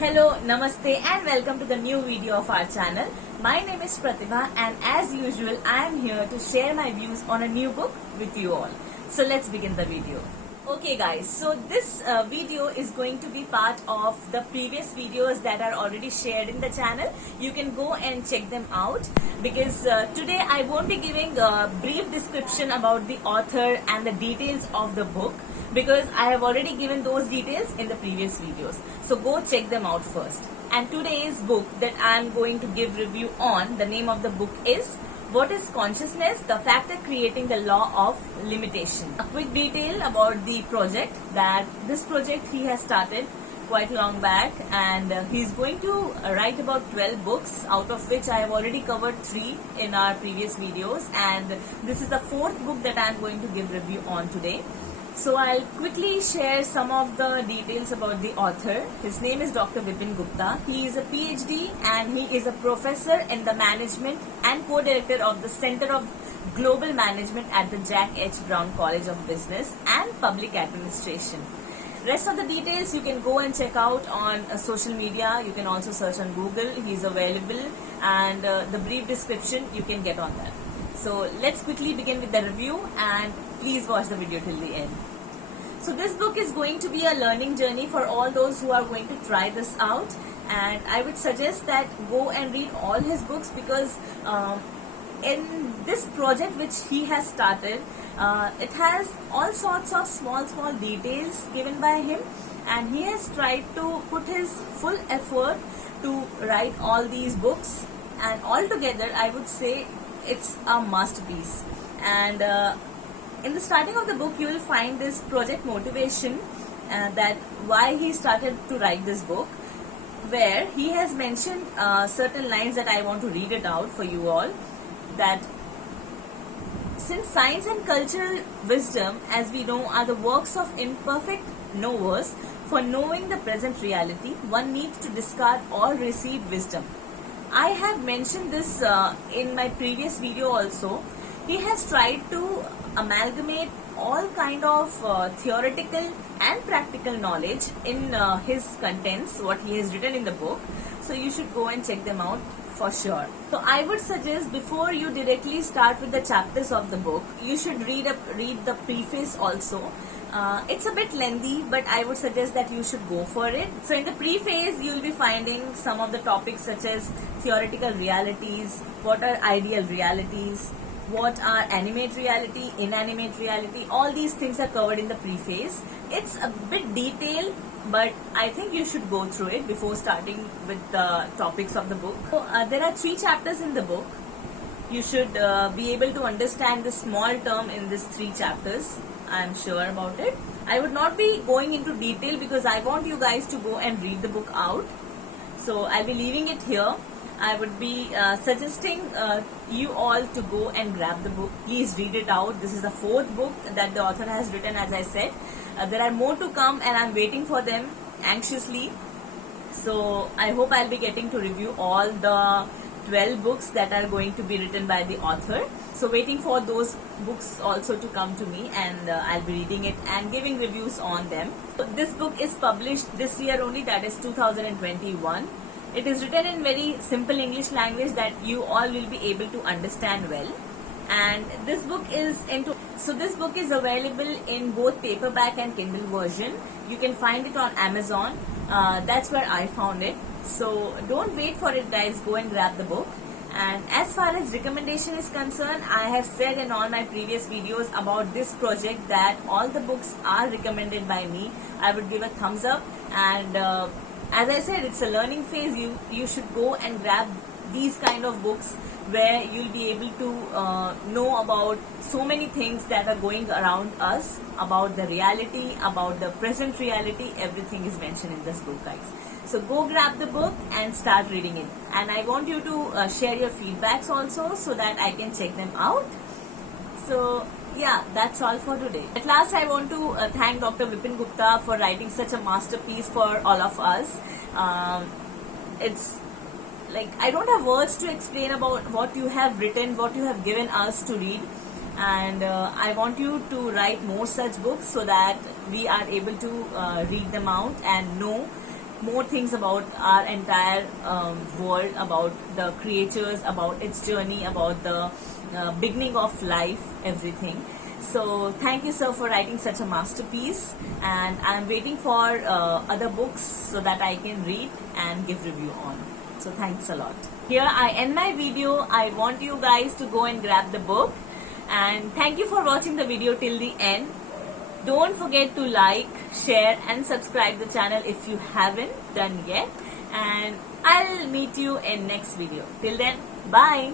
Hello, Namaste and welcome to the new video of our channel. My name is Pratibha and as usual I am here to share my views on a new book with you all. So let's begin the video. Okay guys, so this video is going to be part of the previous videos that are already shared in the channel. You can go and check them out because today I won't be giving a brief description about the author and the details of the book, because I have already given those details in the previous videos. So go check them out first. And today's book that I am going to give review on, the name of the book is What is Consciousness? The Factor Creating the Law of Limitation. A quick detail about the project, that this project he has started quite long back, and he's going to write about 12 books, out of which I have already covered 3 in our previous videos, and this is the 4th book that I am going to give review on today. So I'll quickly share some of the details about the author. His name is Dr. Vipin Gupta. He is a PhD and he is a professor in the management and co-director of the Center of Global Management at the Jack H. Brown College of Business and Public Administration. Rest of the details you can go and check out on social media. You can also search on Google. He's available, and the brief description you can get on that. So let's quickly begin with the review, and please watch the video till the end. So this book is going to be a learning journey for all those who are going to try this out, and I would suggest that go and read all his books, because in this project which he has started, it has all sorts of small details given by him, and he has tried to put his full effort to write all these books, and altogether I would say it's a masterpiece. And in the starting of the book you will find this project motivation, that why he started to write this book, where he has mentioned certain lines that I want to read it out for you all. That since science and cultural wisdom, as we know, are the works of imperfect knowers, for knowing the present reality one needs to discard all received wisdom. I have mentioned this in my previous video also. He has tried to amalgamate all kind of theoretical and practical knowledge in his contents, what he has written in the book. So you should go and check them out for sure. So I would suggest, before you directly start with the chapters of the book, you should read the preface also. It's a bit lengthy, but I would suggest that you should go for it. So in the preface, you will be finding some of the topics such as theoretical realities, what are ideal realities, what are animate reality, inanimate reality. All these things are covered in the preface. It's a bit detailed, but I think you should go through it before starting with the topics of the book. So, there are 3 chapters in the book. You should be able to understand the small term in these 3 chapters. I am sure about it. I would not be going into detail because I want you guys to go and read the book out. So I'll be leaving it here. I would be suggesting you all to go and grab the book. Please read it out. This is the 4th book that the author has written, as I said. There are more to come and I'm waiting for them anxiously. So I hope I'll be getting to review all the 12 books that are going to be written by the author. So waiting for those books also to come to me, and I'll be reading it and giving reviews on them. So this book is published this year only, that is 2021. It is written in very simple English language that you all will be able to understand well. And this book is this book is available in both paperback and Kindle version. You can find it on Amazon. That's where I found it. So don't wait for it guys, go and grab the book. And as far as recommendation is concerned, I have said in all my previous videos about this project that all the books are recommended by me. I would give a thumbs up, and as I said, it's a learning phase. You should go and grab these kind of books where you'll be able to know about so many things that are going around us, about the reality, about the present reality. Everything is mentioned in this book guys. So go grab the book and start reading it. And I want you to share your feedbacks also, so that I can check them out. So yeah, that's all for today. At last, I want to thank Dr. Vipin Gupta for writing such a masterpiece for all of us. It's like I don't have words to explain about what you have written, what you have given us to read. And I want you to write more such books so that we are able to read them out and know more things about our entire world, about the creatures, about its journey, about the beginning of life, everything. So thank you, sir, for writing such a masterpiece, and I'm waiting for other books so that I can read and give review on. So thanks a lot. Here I end my video. I want you guys to go and grab the book, and thank you for watching the video till the end. Don't forget to like, share and subscribe the channel if you haven't done yet, and I'll meet you in next video. Till then, bye.